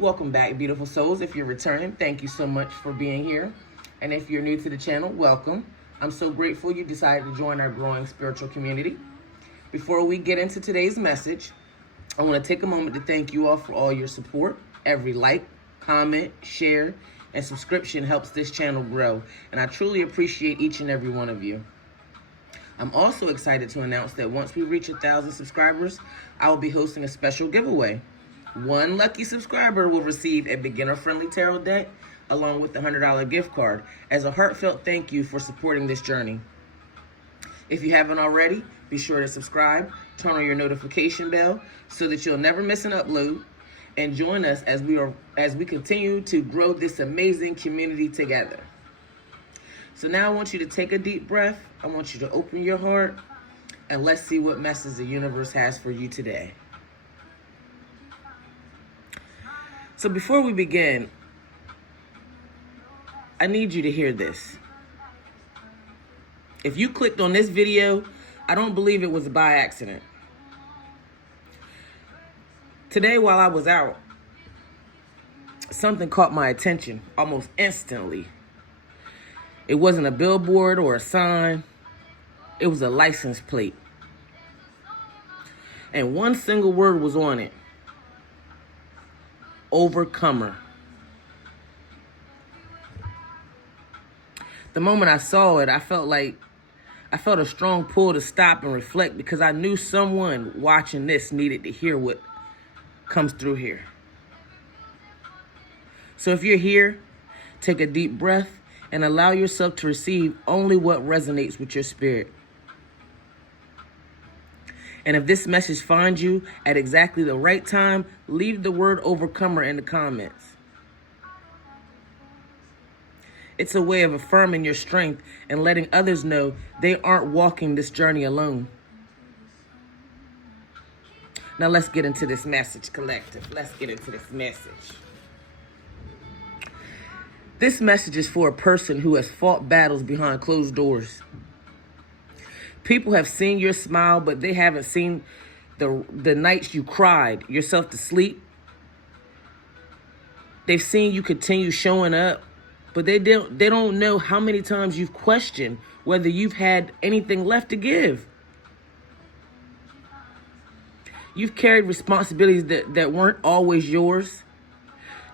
Welcome back, beautiful souls. If you're returning, thank you so much for being here. And if you're new to the channel, welcome. I'm so grateful you decided to join our growing spiritual community. Before we get into today's message, I want to take a moment to thank you all for all your support. Every like, comment, share, and subscription helps this channel grow, and I truly appreciate each and every one of you. I'm also excited to announce that once we reach 1,000 subscribers, I will be hosting a special giveaway. One lucky subscriber will receive a beginner-friendly tarot deck along with the $100 gift card as a heartfelt thank you for supporting this journey. If you haven't already, be sure to subscribe, turn on your notification bell so that you'll never miss an upload, and join us as we continue to grow this amazing community together. So now I want you to take a deep breath. I want you to open your heart, and let's see what message the universe has for you today. So before we begin, I need you to hear this. If you clicked on this video, I don't believe it was by accident. Today, while I was out, something caught my attention almost instantly. It wasn't a billboard or a sign. It was a license plate. And one single word was on it. Overcomer. The moment I saw it, I felt a strong pull to stop and reflect because I knew someone watching this needed to hear what comes through here. So if you're here, take a deep breath and allow yourself to receive only what resonates with your spirit. And if this message finds you at exactly the right time, leave the word overcomer in the comments. It's a way of affirming your strength and letting others know they aren't walking this journey alone. Now let's get into this message, collective. Let's get into this message. This message is for a person who has fought battles behind closed doors. People have seen your smile, but they haven't seen the nights you cried yourself to sleep. They've seen you continue showing up, but they don't know how many times you've questioned whether you've had anything left to give. You've carried responsibilities that weren't always yours.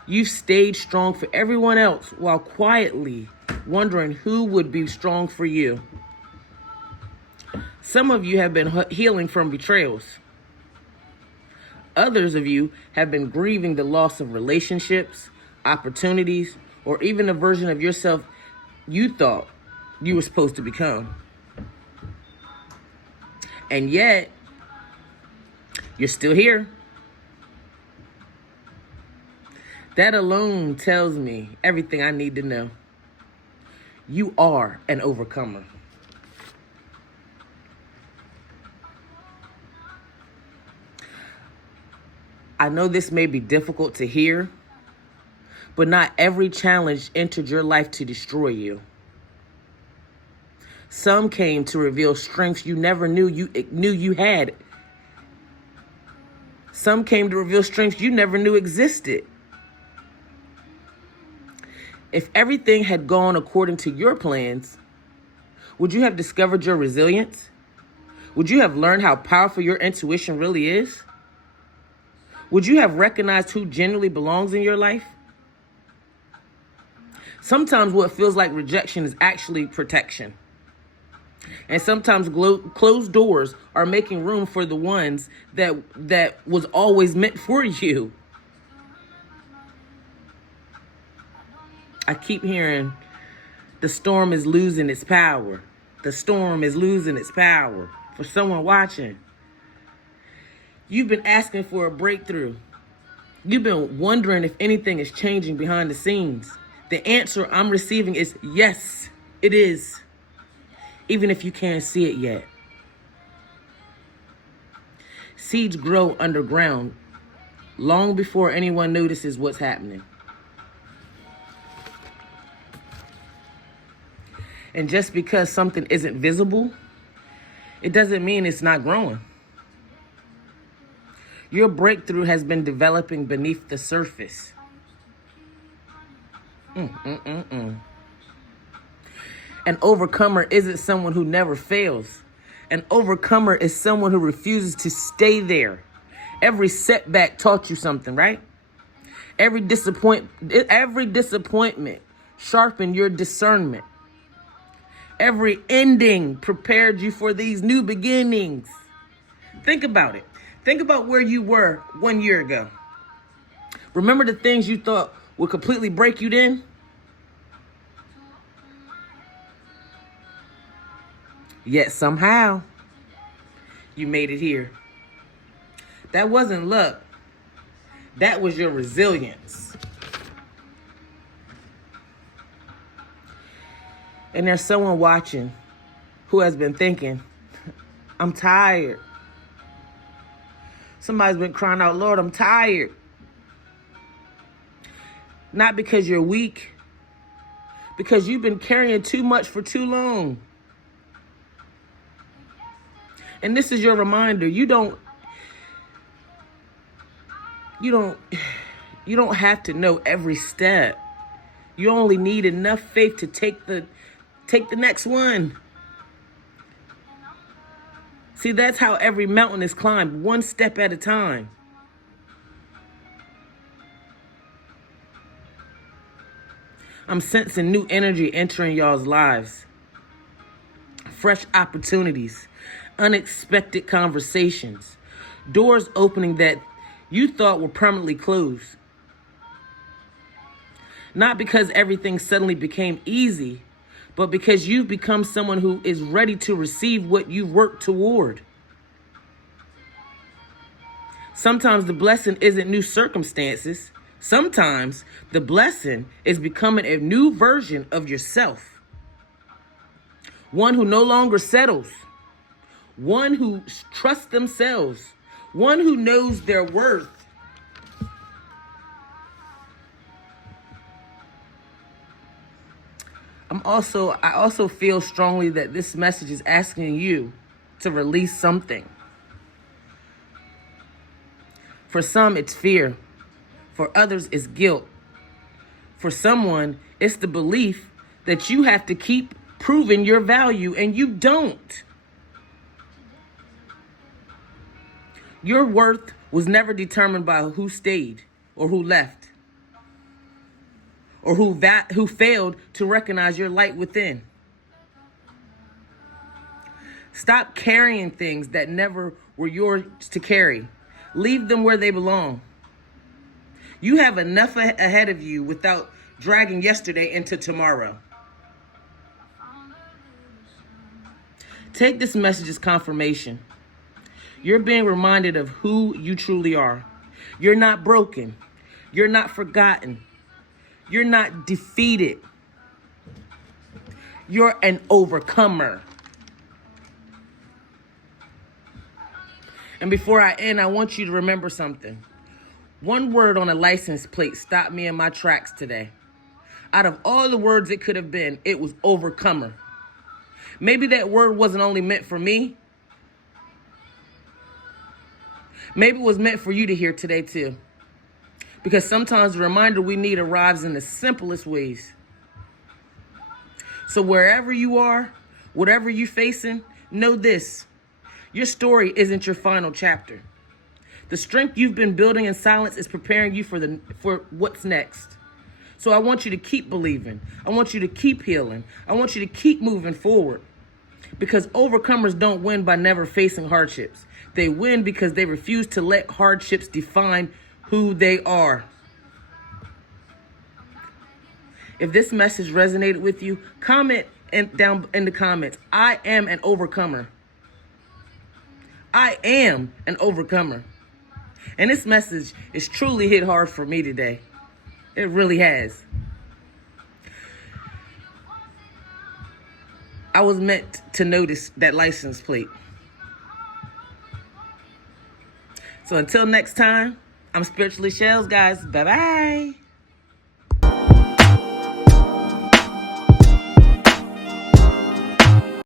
You've stayed strong for everyone else while quietly wondering who would be strong for you. Some of you have been healing from betrayals. Others of you have been grieving the loss of relationships, opportunities, or even a version of yourself you thought you were supposed to become. And yet, you're still here. That alone tells me everything I need to know. You are an overcomer. I know this may be difficult to hear, but not every challenge entered your life to destroy you. Some came to reveal strengths you never knew you had. Some came to reveal strengths you never knew existed. If everything had gone according to your plans, would you have discovered your resilience? Would you have learned how powerful your intuition really is? Would you have recognized who genuinely belongs in your life? Sometimes what feels like rejection is actually protection. And sometimes closed doors are making room for the ones that was always meant for you. I keep hearing the storm is losing its power. The storm is losing its power. For someone watching, you've been asking for a breakthrough. You've been wondering if anything is changing behind the scenes. The answer I'm receiving is yes, it is. Even if you can't see it yet. Seeds grow underground long before anyone notices what's happening. And just because something isn't visible, it doesn't mean it's not growing. Your breakthrough has been developing beneath the surface. An overcomer isn't someone who never fails. An overcomer is someone who refuses to stay there. Every setback taught you something, right? Every disappointment sharpened your discernment. Every ending prepared you for these new beginnings. Think about it. Think about where you were 1 year ago. Remember the things you thought would completely break you then? Yet somehow, you made it here. That wasn't luck. That was your resilience. And there's someone watching who has been thinking, I'm tired. Somebody's been crying out, Lord, I'm tired. Not because you're weak, because you've been carrying too much for too long. And this is your reminder. You don't have to know every step. You only need enough faith to take the next one. See, that's how every mountain is climbed, one step at a time. I'm sensing new energy entering y'all's lives. Fresh opportunities, unexpected conversations, doors opening that you thought were permanently closed. Not because everything suddenly became easy, but because you've become someone who is ready to receive what you've worked toward. Sometimes the blessing isn't new circumstances. Sometimes the blessing is becoming a new version of yourself. One who no longer settles. One who trusts themselves. One who knows their worth. I also feel strongly that this message is asking you to release something. For some, it's fear. For others, it's guilt. For someone, it's the belief that you have to keep proving your value, and you don't. Your worth was never determined by who stayed or who left, or who failed to recognize your light within. Stop carrying things that never were yours to carry. Leave them where they belong. You have enough ahead of you without dragging yesterday into tomorrow. Take this message as confirmation. You're being reminded of who you truly are. You're not broken. You're not forgotten. You're not defeated. You're an overcomer. And before I end, I want you to remember something. One word on a license plate stopped me in my tracks today. Out of all the words it could have been, it was overcomer. Maybe that word wasn't only meant for me. Maybe it was meant for you to hear today too. Because sometimes the reminder we need arrives in the simplest ways. So wherever you are, whatever you're facing, know this. Your story isn't your final chapter. The strength you've been building in silence is preparing you for what's next. So I want you to keep believing. I want you to keep healing. I want you to keep moving forward. Because overcomers don't win by never facing hardships. They win because they refuse to let hardships define who they are. If this message resonated with you, comment down in the comments. I am an overcomer. I am an overcomer. And this message is truly hit hard for me today. It really has. I was meant to notice that license plate. So until next time, I'm Spiritually Shellz, guys. Bye-bye.